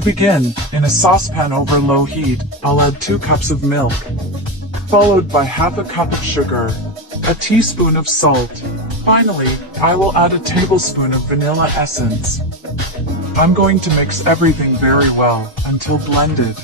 To begin, in a saucepan over low heat, I'll add 2 cups of milk, followed by half a cup of sugar, a teaspoon of salt. Finally, I will add a tablespoon of vanilla essence. I'm going to mix everything very well until blended.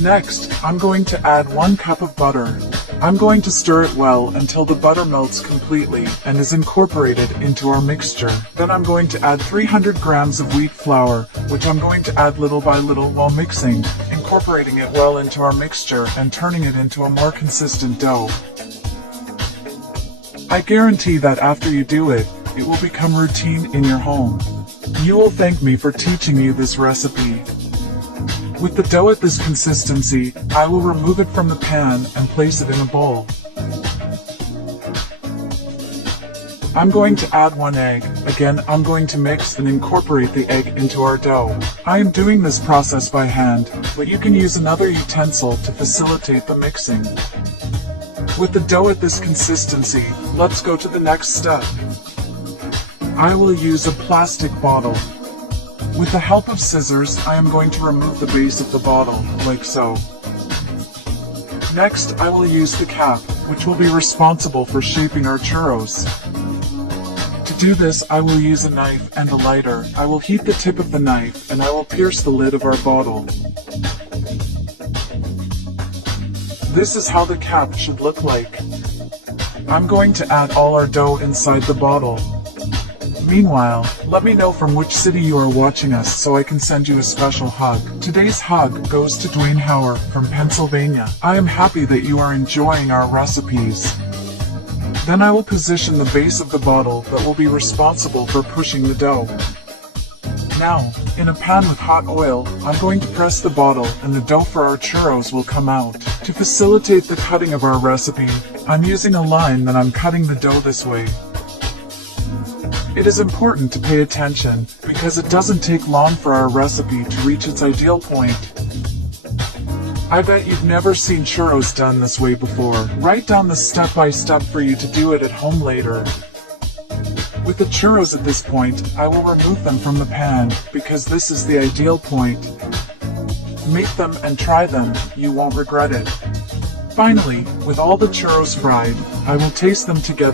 Next, I'm going to add 1 cup of butter. I'm going to stir it well until the butter melts completely and is incorporated into our mixture. Then I'm going to add 300 grams of wheat flour, which I'm going to add little by little while mixing, incorporating it well into our mixture and turning it into a more consistent dough. I guarantee that after you do it, it will become routine in your home. You will thank me for teaching you this recipe. With the dough at this consistency, I will remove it from the pan and place it in a bowl. I'm going to add 1 egg. Again, I'm going to mix and incorporate the egg into our dough. I am doing this process by hand, but you can use another utensil to facilitate the mixing. With the dough at this consistency, let's go to the next step. I will use a plastic bottle. With the help of scissors, I am going to remove the base of the bottle, like so. Next, I will use the cap, which will be responsible for shaping our churros. To do this, I will use a knife and a lighter. I will heat the tip of the knife, and I will pierce the lid of our bottle. This is how the cap should look like. I'm going to add all our dough inside the bottle. Meanwhile, let me know from which city you are watching us so I can send you a special hug. Today's hug goes to Dwayne Hauer from Pennsylvania. I am happy that you are enjoying our recipes. Then I will position the base of the bottle that will be responsible for pushing the dough. Now, in a pan with hot oil, I'm going to press the bottle and the dough for our churros will come out. To facilitate the cutting of our recipe, I'm using a line that I'm cutting the dough this way. It is important to pay attention because it doesn't take long for our recipe to reach its ideal point. I bet you've never seen churros done this way before. Write down the step-by-step for you to do it at home later. With the churros at this point, I will remove them from the pan because this is the ideal point. Make them and try them, you won't regret it. Finally, with all the churros fried, I will taste them together.